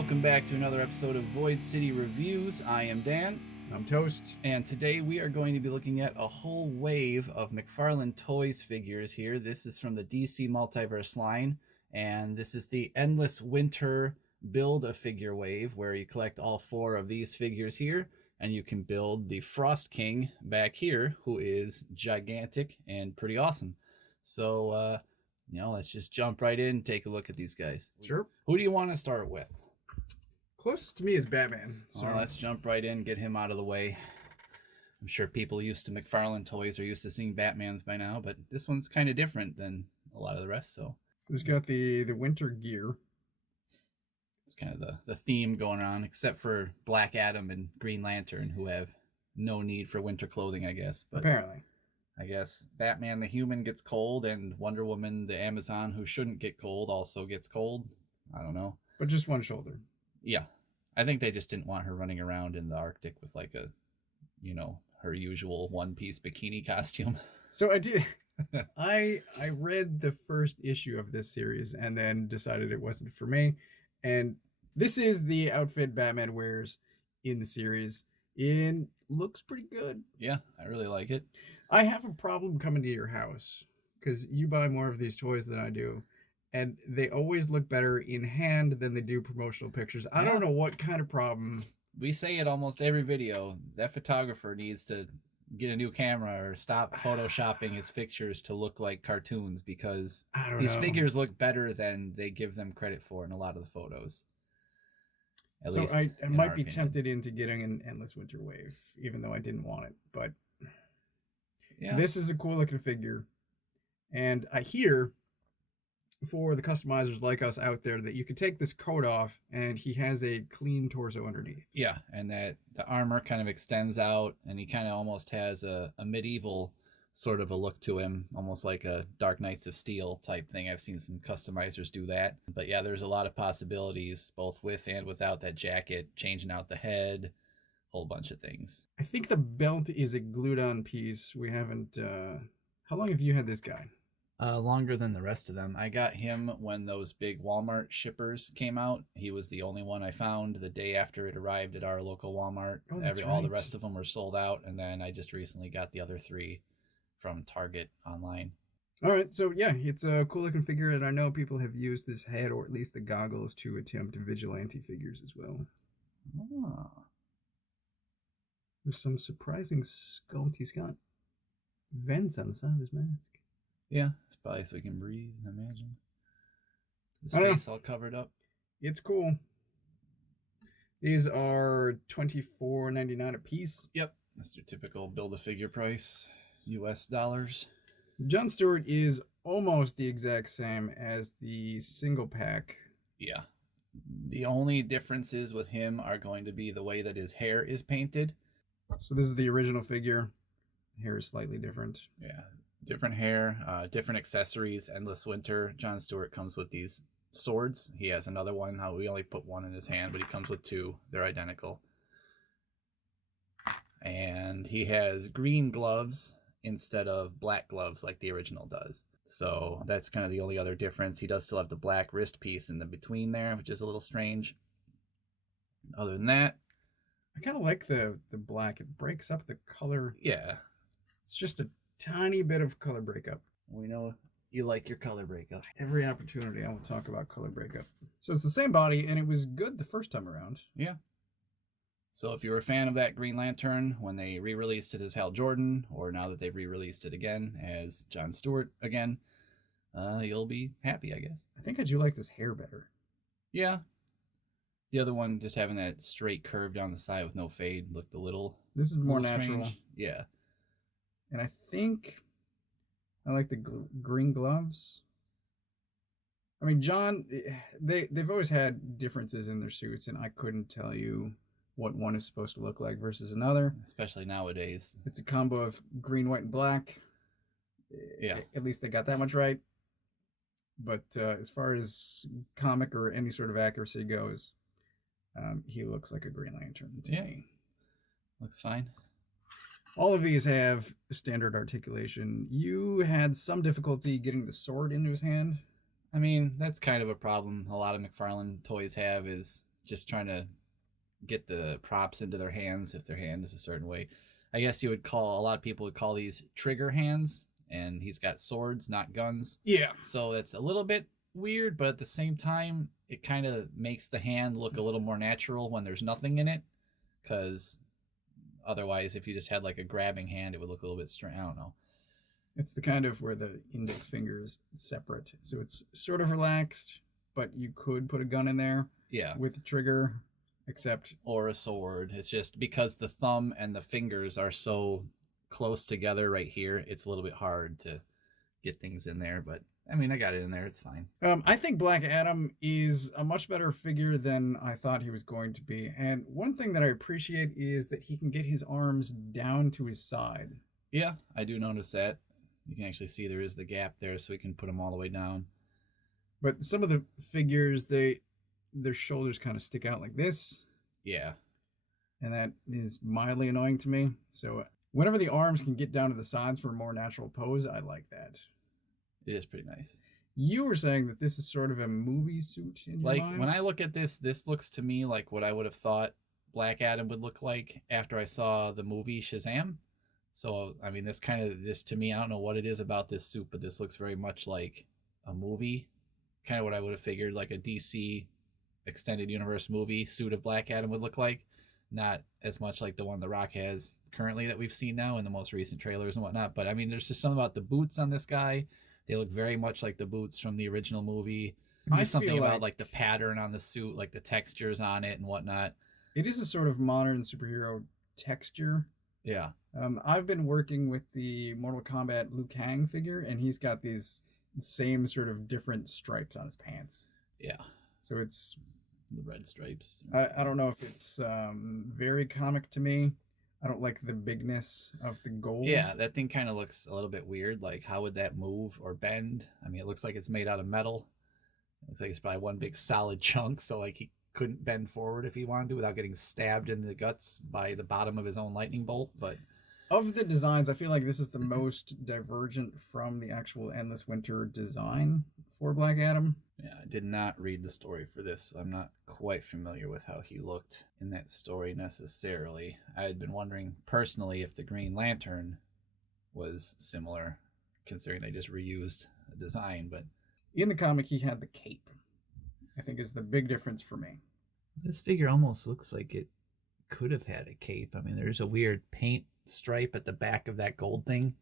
Welcome back to another episode of Void City Reviews. I am Dan. I'm Toast. And today we are going to be looking at a whole wave of McFarlane Toys figures here. This is from the DC Multiverse line, and this is the Endless Winter Build-A-Figure wave, where you collect all 4 of these figures here, and you can build the Frost King back here, who is gigantic and pretty awesome. So, let's just jump right in and take a look at these guys. Sure. Who do you want to start with? Closest to me is Batman. So let's jump right in, get him out of the way. I'm sure people used to McFarlane Toys are used to seeing Batmans by now, but this one's kind of different than a lot of the rest. So he's got the winter gear. It's kind of the theme going on, except for Black Adam and Green Lantern, who have no need for winter clothing, I guess. But apparently. I guess Batman the human gets cold, and Wonder Woman the Amazon, who shouldn't get cold, also gets cold. I don't know. But just one shoulder. Yeah. I think they just didn't want her running around in the Arctic with like her usual one-piece bikini costume. So I did. I read the first issue of this series and then decided it wasn't for me. And this is the outfit Batman wears in the series. It looks pretty good. Yeah, I really like it. I have a problem coming to your house because you buy more of these toys than I do. And they always look better in hand than they do promotional pictures. I don't know what kind of problem. We say it almost every video. That photographer needs to get a new camera or stop photoshopping his figures to look like cartoons, because these figures look better than they give them credit for in a lot of the photos. At least I might be tempted into getting an Endless Winter Wave, even though I didn't want it. But yeah, this is a cool looking figure. And I hear, for the customizers like us out there, that you can take this coat off and he has a clean torso underneath. Yeah, and that the armor kind of extends out, and he kind of almost has a medieval sort of a look to him, almost like a Dark Knights of Steel type thing. I've seen some customizers do that. But yeah, there's a lot of possibilities, both with and without that jacket, changing out the head, whole bunch of things. I think the belt is a glued-on piece. We haven't... How long have you had this guy? Longer than the rest of them. I got him when those big Walmart shippers came out. He was the only one I found the day after it arrived at our local Walmart. All the rest of them were sold out, and then I just recently got the other 3 from Target online. All right, so yeah, it's a cool looking figure, and I know people have used this head, or at least the goggles, to attempt vigilante figures as well. Oh. There's some surprising sculpt. He's got vents on the side of his mask. Yeah, it's probably so he can breathe, I imagine. His face all covered up. It's cool. These are $24.99 a piece. Yep, that's your typical Build-A-Figure price, US dollars. Jon Stewart is almost the exact same as the single pack. Yeah. The only differences with him are going to be the way that his hair is painted. So this is the original figure. Hair is slightly different. Yeah. Different hair, different accessories. Endless Winter. Jon Stewart comes with these swords. He has another one. We only put one in his hand, but he comes with 2. They're identical. And he has green gloves instead of black gloves like the original does. So that's kind of the only other difference. He does still have the black wrist piece in the between there, which is a little strange. Other than that, I kind of like the black. It breaks up the color. Yeah. It's just a tiny bit of color breakup. We know you like your color breakup. Every opportunity I will talk about color breakup. So it's the same body, and it was good the first time around. Yeah. So if you're a fan of that Green Lantern when they re-released it as Hal Jordan, or now that they've re-released it again as Jon Stewart again, you'll be happy, I guess. I think I do like this hair better. Yeah. The other one, just having that straight curve down the side with no fade, looked a little... This is more natural. Strange. Yeah. And I think I like the green gloves. I mean, John, they've always had differences in their suits, and I couldn't tell you what one is supposed to look like versus another. Especially nowadays. It's a combo of green, white, and black. Yeah. At least they got that much right. But as far as comic or any sort of accuracy goes, he looks like a Green Lantern to me. Looks fine. All of these have standard articulation. You had some difficulty getting the sword into his hand. I mean, that's kind of a problem a lot of McFarlane toys have, is just trying to get the props into their hands if their hand is a certain way. I guess a lot of people would call these trigger hands, and he's got swords, not guns. Yeah. So it's a little bit weird, but at the same time, it kind of makes the hand look a little more natural when there's nothing in it, because otherwise, if you just had like a grabbing hand, it would look a little bit strange. I don't know. It's the kind of where the index finger is separate, so it's sort of relaxed, but you could put a gun in there. Yeah. With the trigger, except or a sword. It's just because the thumb and the fingers are so close together right here, it's a little bit hard to get things in there, but I mean, I got it in there. It's fine. I think Black Adam is a much better figure than I thought he was going to be. And one thing that I appreciate is that he can get his arms down to his side. Yeah, I do notice that. You can actually see there is the gap there, so we can put them all the way down. But some of the figures, their shoulders kind of stick out like this. Yeah. And that is mildly annoying to me. So whenever the arms can get down to the sides for a more natural pose, I like that. It is pretty nice. You were saying that this is sort of a movie suit in your mind? When I look at this looks to me like what I would have thought Black Adam would look like after I saw the movie Shazam. So, I mean, this kind of, just to me, I don't know what it is about this suit, but this looks very much like a movie. Kind of what I would have figured like a DC extended universe movie suit of Black Adam would look like. Not as much like the one The Rock has currently that we've seen now in the most recent trailers and whatnot. But, I mean, there's just something about the boots on this guy. They look very much like the boots from the original movie. There's something about like the pattern on the suit, like the textures on it and whatnot. It is a sort of modern superhero texture. Yeah. I've been working with the Mortal Kombat Liu Kang figure, and he's got these same sort of different stripes on his pants. Yeah. So it's the red stripes. I don't know if it's very comic to me. I don't like the bigness of the gold. Yeah, that thing kind of looks a little bit weird. Like, how would that move or bend? I mean, it looks like it's made out of metal. It looks like it's probably one big solid chunk, so like he couldn't bend forward if he wanted to without getting stabbed in the guts by the bottom of his own lightning bolt. But of the designs, I feel like this is the most divergent from the actual Endless Winter design for Black Adam. Yeah, I did not read the story for this. I'm not quite familiar with how he looked in that story necessarily. I had been wondering personally if the Green Lantern was similar, considering they just reused a design. But in the comic, he had the cape, I think, is the big difference for me. This figure almost looks like it could have had a cape. I mean, there's a weird paint stripe at the back of that gold thing.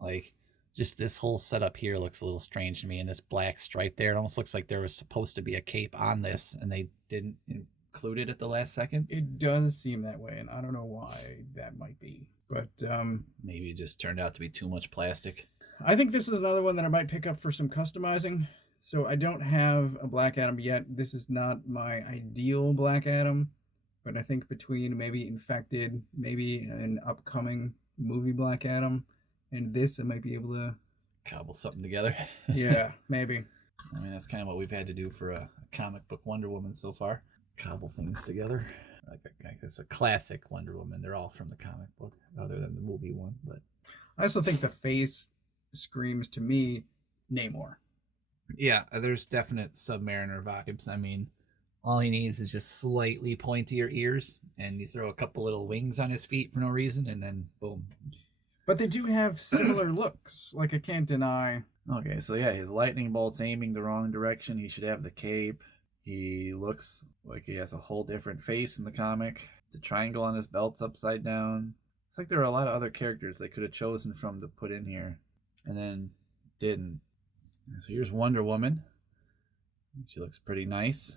Like, just this whole setup here looks a little strange to me, and this black stripe there, it almost looks like there was supposed to be a cape on this, and they didn't include it at the last second. It does seem that way, and I don't know why that might be. But maybe it just turned out to be too much plastic. I think this is another one that I might pick up for some customizing. So I don't have a Black Adam yet. This is not my ideal Black Adam, but I think between maybe Infected, maybe an upcoming movie Black Adam, and this, I might be able to cobble something together. Yeah, maybe. I mean, that's kind of what we've had to do for a comic book Wonder Woman so far. Cobble things together. Like it's a classic Wonder Woman. They're all from the comic book, other than the movie one. But I also think the face screams to me Namor. Yeah, there's definite Submariner vibes. I mean, all he needs is just slightly pointier ears, and you throw a couple little wings on his feet for no reason, and then boom. But they do have similar looks. Like, I can't deny. Okay, so yeah, his lightning bolt's aiming the wrong direction. He should have the cape. He looks like he has a whole different face in the comic. The triangle on his belt's upside down. It's like there are a lot of other characters they could have chosen from to put in here, and then didn't. So here's Wonder Woman. She looks pretty nice.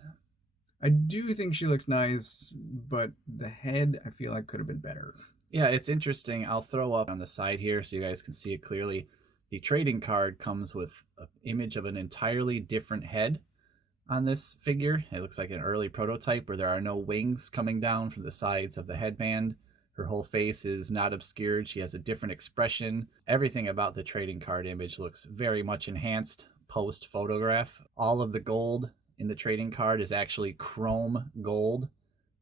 I do think she looks nice, but the head, I feel like, could have been better. Yeah, it's interesting. I'll throw up on the side here so you guys can see it clearly. The trading card comes with an image of an entirely different head on this figure. It looks like an early prototype where there are no wings coming down from the sides of the headband. Her whole face is not obscured. She has a different expression. Everything about the trading card image looks very much enhanced post-photograph. All of the gold in the trading card is actually chrome gold,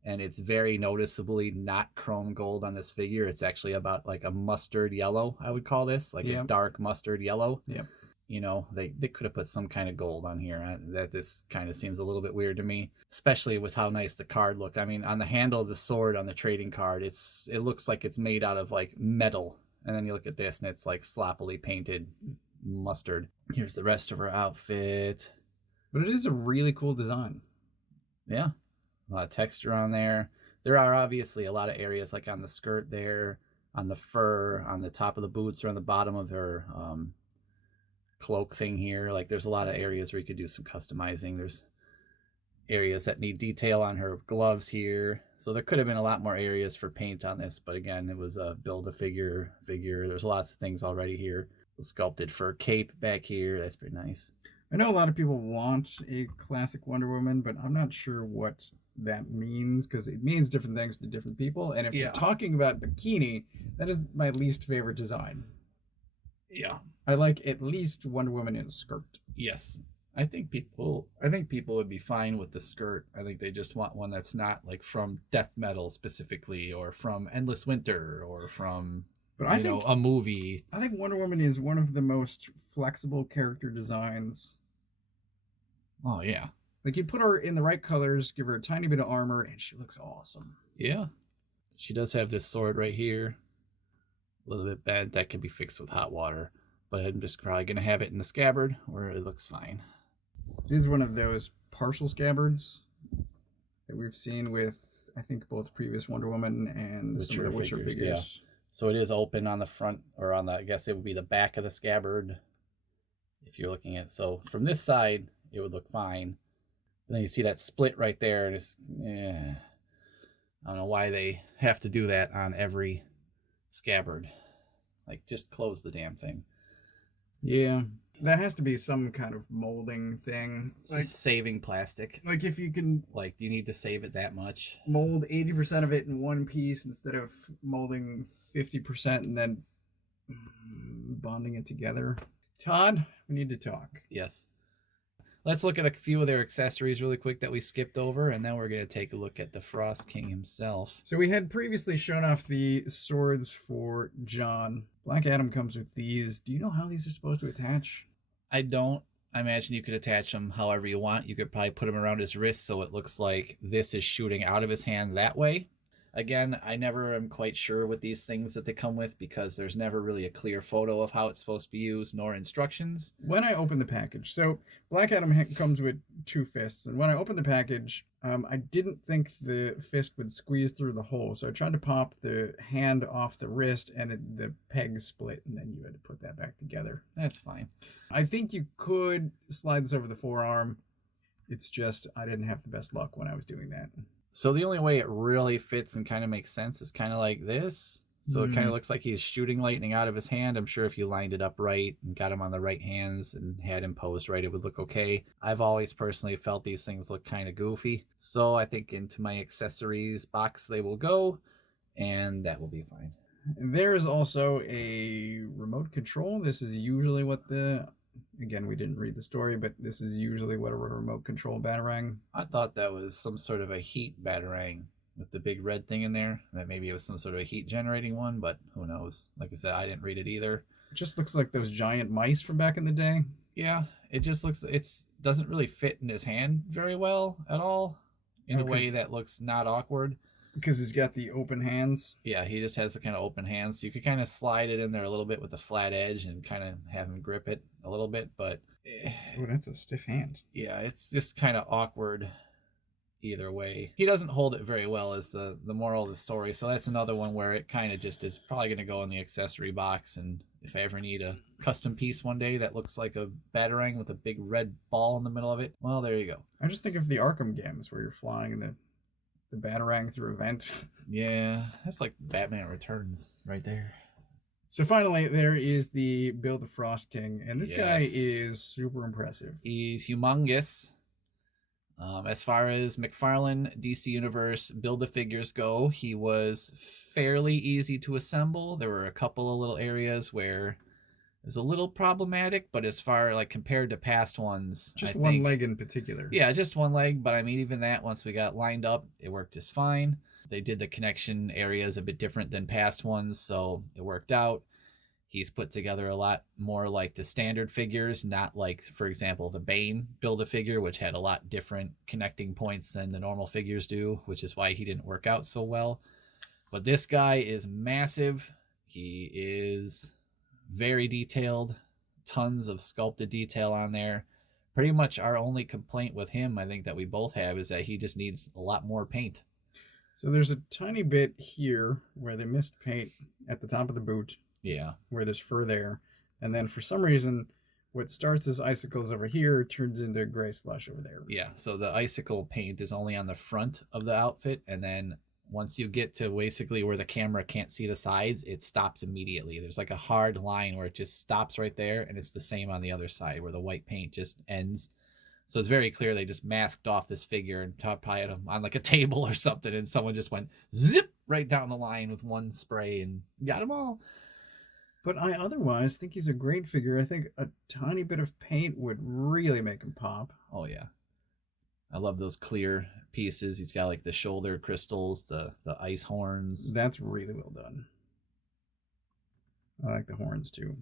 and it's very noticeably not chrome gold on this figure. It's actually about like a mustard yellow, I would call this, like a dark mustard yellow. Yeah. You know, they could have put some kind of gold on here. That this kind of seems a little bit weird to me, especially with how nice the card looked. I mean, on the handle of the sword on the trading card, it looks like it's made out of like metal. And then you look at this and it's like sloppily painted mustard. Here's the rest of her outfit. But it is a really cool design. Yeah. A lot of texture on there. There are obviously a lot of areas like on the skirt there, on the fur, on the top of the boots, or on the bottom of her cloak thing here. Like there's a lot of areas where you could do some customizing. There's areas that need detail on her gloves here. So there could have been a lot more areas for paint on this, but again, it was a build a figure. There's lots of things already here. The sculpted fur cape back here. That's pretty nice. I know a lot of people want a classic Wonder Woman, but I'm not sure what that means, because it means different things to different people. And if you're talking about bikini, that is my least favorite design. Yeah. I like at least Wonder Woman in a skirt. Yes. I think people would be fine with the skirt. I think they just want one that's not like from death metal specifically, or from Endless Winter, or from a movie. I think Wonder Woman is one of the most flexible character designs. Oh yeah. Like you put her in the right colors, give her a tiny bit of armor, and she looks awesome. Yeah. She does have this sword right here. A little bit bad. That can be fixed with hot water. But I'm just probably going to have it in the scabbard where it looks fine. It is one of those partial scabbards that we've seen with, I think, both previous Wonder Woman and some of the Witcher figures. Yeah. So it is open on the front, or on the, I guess it would be the back of the scabbard. If you're looking at, so from this side, it would look fine. But then you see that split right there, and it's, I don't know why they have to do that on every scabbard. Like, just close the damn thing. Yeah. That has to be some kind of molding thing. Like saving plastic. Like if you can... Like, do you need to save it that much? Mold 80% of it in one piece instead of molding 50% and then bonding it together. Todd, we need to talk. Yes. Let's look at a few of their accessories really quick that we skipped over, and then we're going to take a look at the Frost King himself. So we had previously shown off the swords for Jon. Black Adam comes with these. Do you know how these are supposed to attach? I don't. I imagine you could attach them however you want. You could probably put them around his wrist so it looks like this is shooting out of his hand that way. Again, I never am quite sure with these things that they come with, because there's never really a clear photo of how it's supposed to be used, nor instructions. When I open the package, so Black Adam comes with 2 fists, and when I opened the package, I didn't think the fist would squeeze through the hole, so I tried to pop the hand off the wrist, and the peg split, and then you had to put that back together. That's fine. I think you could slide this over the forearm. It's just I didn't have the best luck when I was doing that. So the only way it really fits and kind of makes sense is kind of like this. So it kind of looks like he's shooting lightning out of his hand. I'm sure if you lined it up right and got him on the right hands and had him posed right, it would look okay. I've always personally felt these things look kind of goofy. So I think into my accessories box they will go, and that will be fine. There is also a remote control. This is usually what again, we didn't read the story, but this is usually what a remote control batarang. I thought that was some sort of a heat batarang with the big red thing in there. That maybe it was some sort of a heat generating one, but who knows? Like I said, I didn't read it either. It just looks like those giant mice from back in the day. Yeah, it just doesn't really fit in his hand very well at all, in a way that looks not awkward. Because he's got the open hands? Yeah, he just has the kind of open hands. So you could kind of slide it in there a little bit with a flat edge and kind of have him grip it a little bit, but... Oh, that's a stiff hand. Yeah, it's just kind of awkward either way. He doesn't hold it very well is the moral of the story, so that's another one where it kind of just is probably going to go in the accessory box, and if I ever need a custom piece one day that looks like a batarang with a big red ball in the middle of it, well, there you go. I just think of the Arkham games where you're flying in the batarang through a vent. Yeah, that's like Batman Returns right there. So finally, there is the Build a Frost King, and this guy is super impressive. He's humongous. As far as McFarlane DC Universe Build-A-Figures go, he was fairly easy to assemble. There were a couple of little areas where it was a little problematic, but as far like compared to past ones, just one leg in particular. Yeah, just one leg, but I mean even that once we got lined up, it worked just fine. They did the connection areas a bit different than past ones, so it worked out. he's put together a lot more like the standard figures, not like, for example, the Bane Build-A-Figure, which had a lot different connecting points than the normal figures do, which is why he didn't work out so well. But this guy is massive. He is very detailed, tons of sculpted detail on there. Pretty much our only complaint with him, I think, that we both have is that he just needs a lot more paint. So there's a tiny bit here where they missed paint at the top of the boot. Yeah. Where there's fur there. And then for some reason, what starts as icicles over here turns into gray slush over there. Yeah, so the icicle paint is only on the front of the outfit, and then once you get to basically where the camera can't see the sides, it stops immediately. There's like a hard line where it just stops right there, and it's the same on the other side where the white paint just ends. So it's very clear they just masked off this figure and probably had him on like a table or something, and someone just went zip right down the line with one spray and got them all. But I otherwise think he's a great figure. I think a tiny bit of paint would really make him pop. Oh, yeah. I love those clear pieces. He's got like the shoulder crystals, the ice horns. That's really well done. I like the horns too.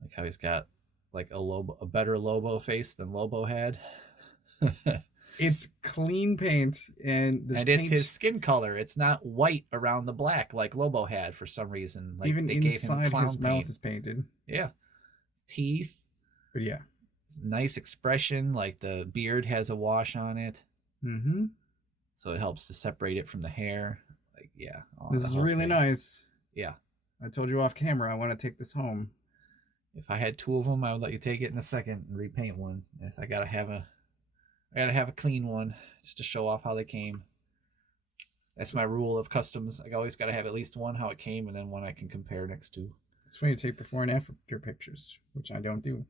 Like how he's got like a better Lobo face than Lobo had. It's clean paint, and it's his skin color. It's not white around the black like Lobo had for some reason. Like even inside his mouth is painted. Yeah, his teeth. But yeah, nice expression. Like the beard has a wash on it. Mm-hmm. So it helps to separate it from the hair. Like, yeah. This is really nice. Yeah. I told you off camera I want to take this home. If I had two of them, I would let you take it in a second and repaint one. Yes, I gotta have a clean one just to show off how they came. That's my rule of customs. I always gotta have at least one how it came, and then one I can compare next to. It's when you take before and after pictures, which I don't do.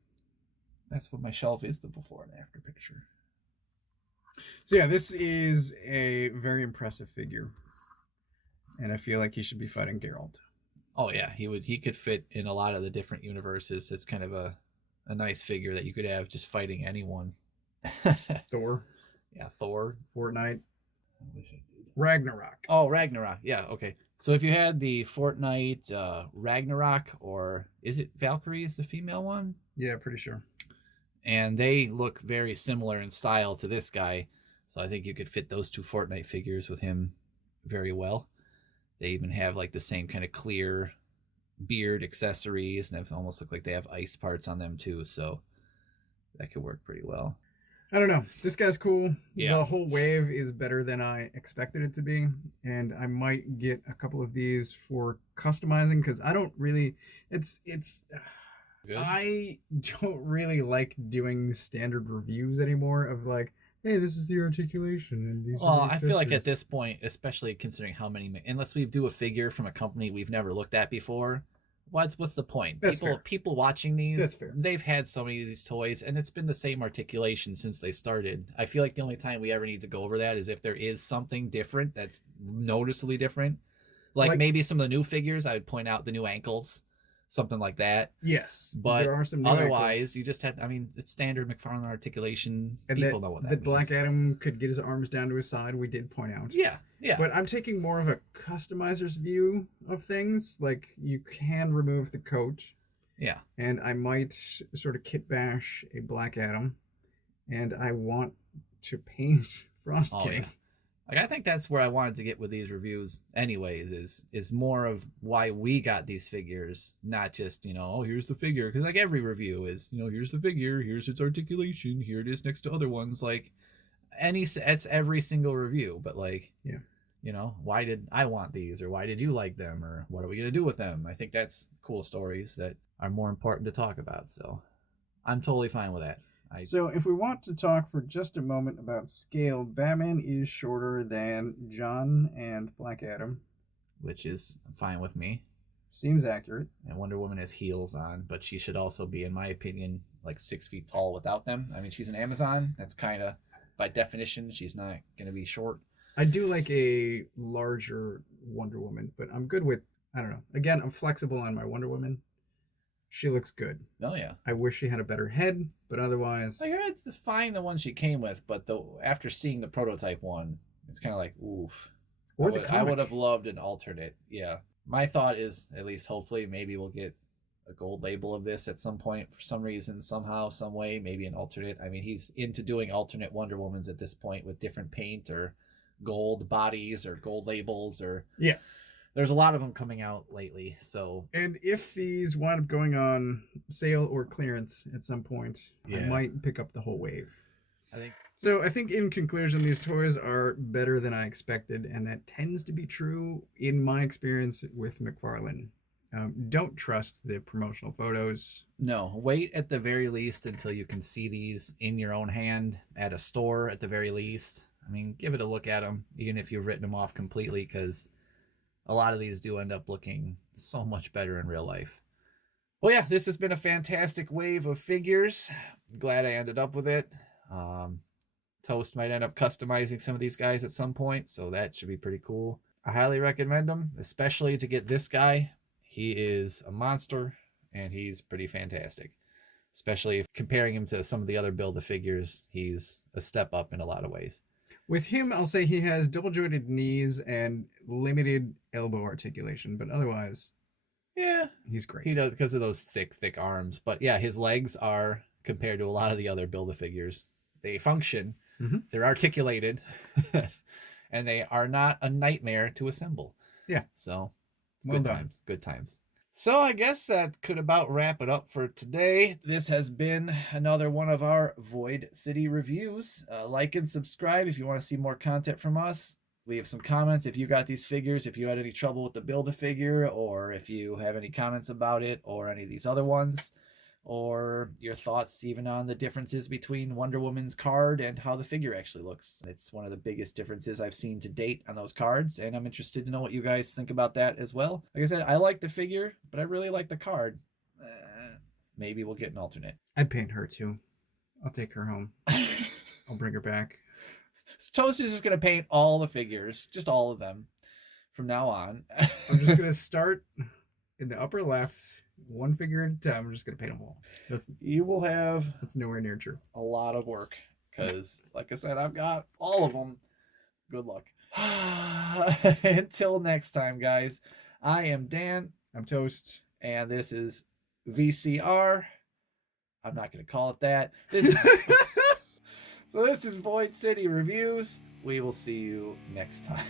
That's what my shelf is, the before and after picture. So yeah, this is a very impressive figure, and I feel like he should be fighting Geralt. Oh yeah, he could fit in a lot of the different universes. It's kind of a nice figure that you could have just fighting anyone. Thor. Yeah, Thor. Fortnite. Ragnarok. Oh, Ragnarok. Yeah, okay. So if you had the Fortnite Ragnarok, or is it Valkyrie is the female one? Yeah, pretty sure. And they look very similar in style to this guy. So I think you could fit those two Fortnite figures with him very well. They even have like the same kind of clear beard accessories, and they almost look like they have ice parts on them too. So that could work pretty well. I don't know. This guy's cool. Yeah. The whole wave is better than I expected it to be. And I might get a couple of these for customizing, because I don't really... It's Good. I don't really like doing standard reviews anymore of like, hey, this is the articulation. And these well, I feel like at this point, especially considering how many... Unless we do a figure from a company we've never looked at before... What's the point? People watching these, that's fair. They've had so many of these toys, and it's been the same articulation since they started. I feel like the only time we ever need to go over that is if there is something different that's noticeably different. Like maybe some of the new figures, I would point out the new ankles, something like that. Yes, but there are some new otherwise, ankles. You just have, I mean, it's standard McFarlane articulation. And people know what that means. Black Adam could get his arms down to his side, we did point out. Yeah. But I'm taking more of a customizer's view of things. Like, you can remove the coat. Yeah. And I might sort of kit bash a Black Adam. And I want to paint Frost King. Yeah. Like, I think that's where I wanted to get with these reviews anyways, is more of why we got these figures, not just, oh, here's the figure. Because, like, every review is, here's the figure, here's its articulation, here it is next to other ones. Like, it's every single review. But, like, yeah. Why did I want these, or why did you like them, or what are we going to do with them? I think that's cool stories that are more important to talk about. So I'm totally fine with that. So if we want to talk for just a moment about scale, Batman is shorter than Jon and Black Adam, which is fine with me. Seems accurate. And Wonder Woman has heels on, but she should also be, in my opinion, like 6 feet tall without them. I mean, she's an Amazon. That's kind of, by definition, she's not going to be short. I do like a larger Wonder Woman, but I'm good with, I don't know. Again, I'm flexible on my Wonder Woman. She looks good. Oh, yeah. I wish she had a better head, but otherwise... Like, it's fine, the one she came with, but after seeing the prototype one, it's kind of like, oof. Or I would have loved an alternate, yeah. My thought is, at least hopefully, maybe we'll get a gold label of this at some point for some reason, somehow, some way, maybe an alternate. I mean, he's into doing alternate Wonder Womans at this point with different paint or gold bodies or gold labels or yeah. There's a lot of them coming out lately. So, and if these wind up going on sale or clearance at some point, I might pick up the whole wave. I think in conclusion, these toys are better than I expected, and that tends to be true in my experience with McFarlane. Don't trust the promotional photos. No, wait at the very least until you can see these in your own hand at a store at the very least. I mean, give it a look at them, even if you've written them off completely, because a lot of these do end up looking so much better in real life. Well, yeah, this has been a fantastic wave of figures. Glad I ended up with it. Toast might end up customizing some of these guys at some point, so that should be pretty cool. I highly recommend them, especially to get this guy. He is a monster, and he's pretty fantastic. Especially if comparing him to some of the other Build-A-Figures, he's a step up in a lot of ways. With him, I'll say he has double-jointed knees and limited elbow articulation, but otherwise, yeah, he's great. He does because of those thick arms. But yeah, his legs are, compared to a lot of the other Build-A-Figures, they function. Mm-hmm. They're articulated, and they are not a nightmare to assemble. Yeah. So, well done. Good times. So I guess that could about wrap it up for today. This has been another one of our Void City reviews. Like and subscribe if you want to see more content from us. Leave some comments if you got these figures, if you had any trouble with the Build-A-Figure, or if you have any comments about it, or any of these other ones, or your thoughts even on the differences between Wonder Woman's card and how the figure actually looks. It's one of the biggest differences I've seen to date on those cards, and I'm interested to know what you guys think about that as well. Like I said, I like the figure, but I really like the card. Maybe we'll get an alternate. I'd paint her too. I'll take her home. I'll bring her back. Toast is just going to paint all the figures, just all of them, from now on. I'm just going to start in the upper left, one figure at a time. I'm just going to paint them all. You will have... That's nowhere near true. A lot of work, because, like I said, I've got all of them. Good luck. Until next time, guys, I am Dan. I'm Toast. And this is VCR. I'm not going to call it that. So this is Void City Reviews. We will see you next time.